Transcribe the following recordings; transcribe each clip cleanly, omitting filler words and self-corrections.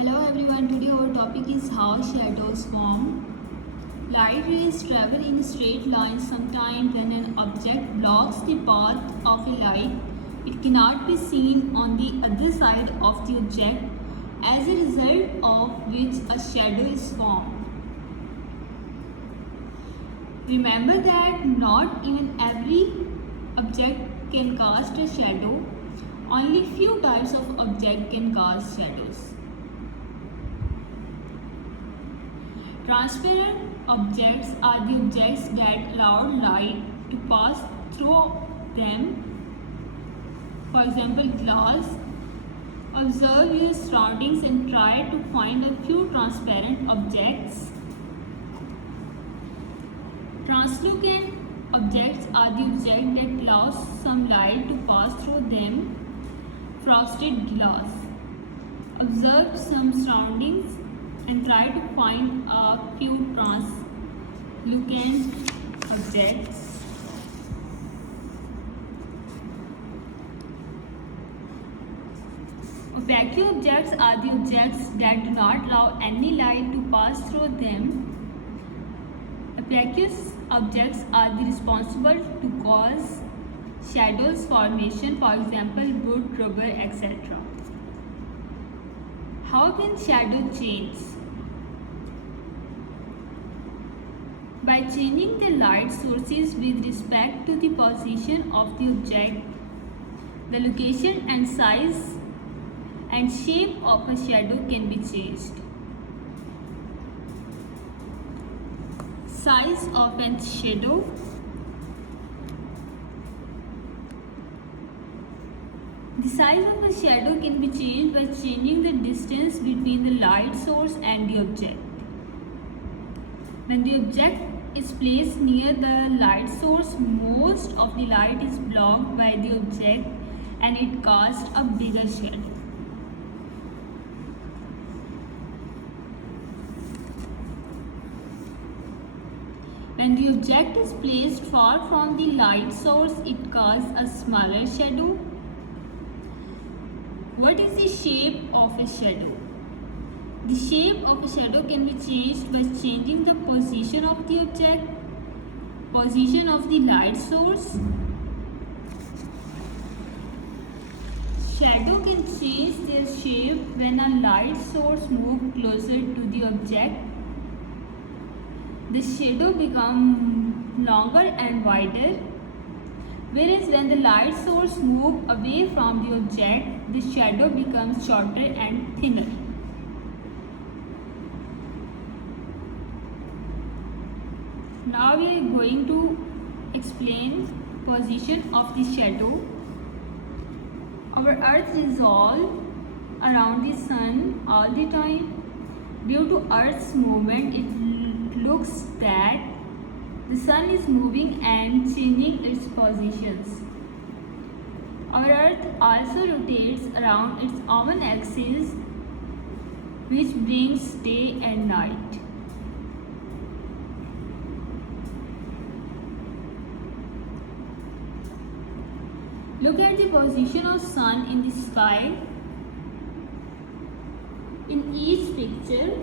Hello everyone, today our topic is how shadows form. Light rays travel in straight lines. Sometimes when an object blocks the path of a light, it cannot be seen on the other side of the object, as a result of which a shadow is formed. Remember that not even every object can cast a shadow. Only few types of object can cast shadows. Transparent objects are the objects that allow light to pass through them. For example, glass. Observe your surroundings and try to find a few transparent objects. Translucent objects are the objects that allow some light to pass through them. Frosted glass. Observe some surroundings and try to find a few translucent objects. Opaque objects are the objects that do not allow any light to pass through them. Opaque objects are responsible to cause shadows formation, for example, wood, rubber, etc. How can shadow change? By changing the light sources with respect to the position of the object, the location and size and shape of a shadow can be changed. Size of a shadow. The size of a shadow can be changed by changing the distance between the light source and the object. When the object is placed near the light source, most of the light is blocked by the object and it casts a bigger shadow. When the object is placed far from the light source, it casts a smaller shadow. What is the shape of a shadow? The shape of a shadow can be changed by changing the position of the object, position of the light source. Shadow can change their shape when a light source moves closer to the object. The shadow becomes longer and wider, whereas when the light source moves away from the object, the shadow becomes shorter and thinner. Now we are going to explain position of the shadow. Our earth revolves around the sun all the time. Due to earth's movement, it looks that the sun is moving and changing its positions. Our earth also rotates around its own axis, which brings day and night. Look at the position of sun in the sky. In each picture,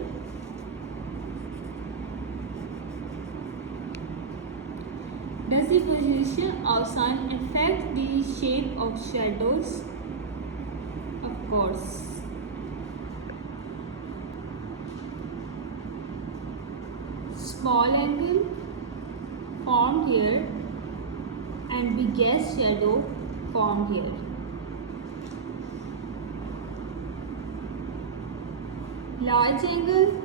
does the position of sun affect the shape of shadows? Of course. Small angle formed here and biggest shadow formed here. Large angle,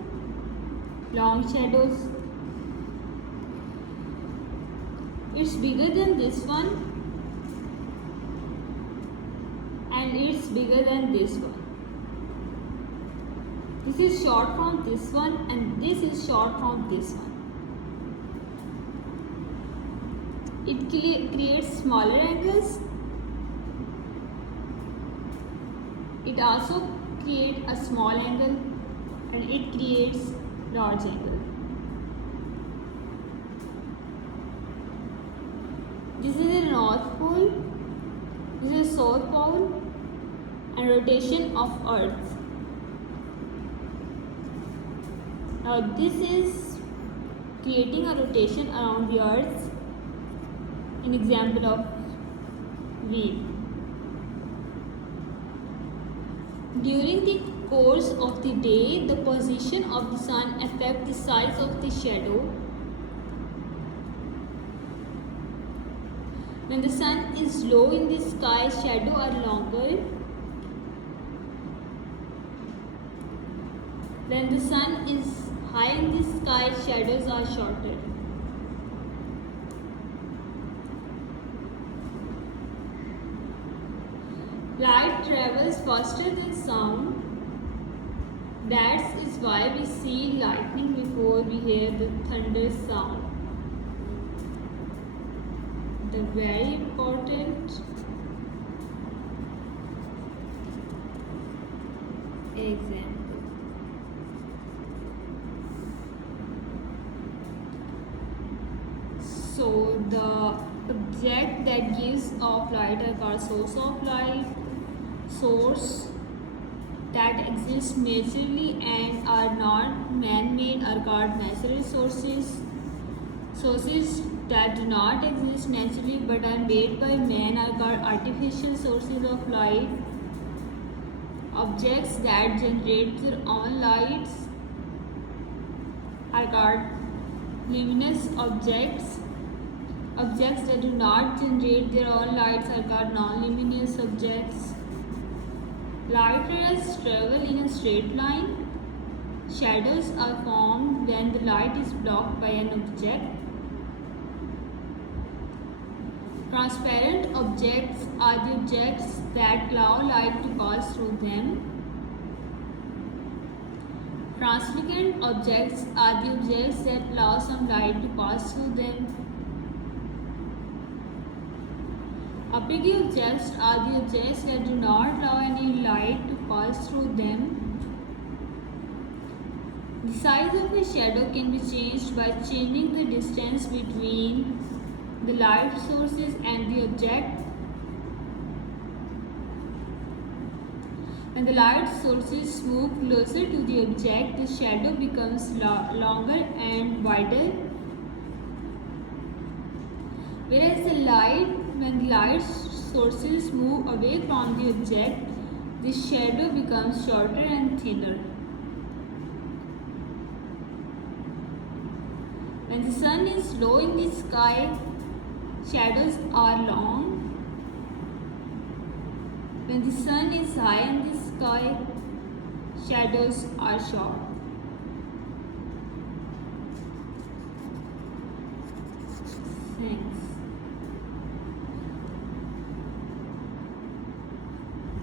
long shadows. It's bigger than this one and it's bigger than this one. This is short from this one and this is short from this one. It creates smaller angles. It also creates a small angle and it creates large angle. This is a north pole, this is south pole and rotation of earth. Now this is creating a rotation around the earth in example of wave. During the course of the day, the position of the sun affects the size of the shadow. When the sun is low in the sky, shadows are longer. When the sun is high in the sky, shadows are shorter. Light travels faster than sound. That is why we see lightning before we hear the thunder sound. The very important example. So the object that gives off light are called source of light. Source that exist naturally and are not man-made are called natural sources. Sources that do not exist naturally but are made by man are called artificial sources of light. Objects that generate their own lights are called luminous objects. Objects that do not generate their own lights are called non-luminous objects. Light rays travel in a straight line. Shadows are formed when the light is blocked by an object. Transparent objects are the objects that allow light to pass through them. Translucent objects are the objects that allow some light to pass through them. Opaque objects are the objects that do not allow any light to pass through them. The size of a shadow can be changed by changing the distance between the light sources and the object. When the light sources move closer to the object, the shadow becomes longer and wider. Whereas when the light sources move away from the object, the shadow becomes shorter and thinner. When the sun is low in the sky, shadows are long. When the sun is high in the sky, shadows are short. Thanks.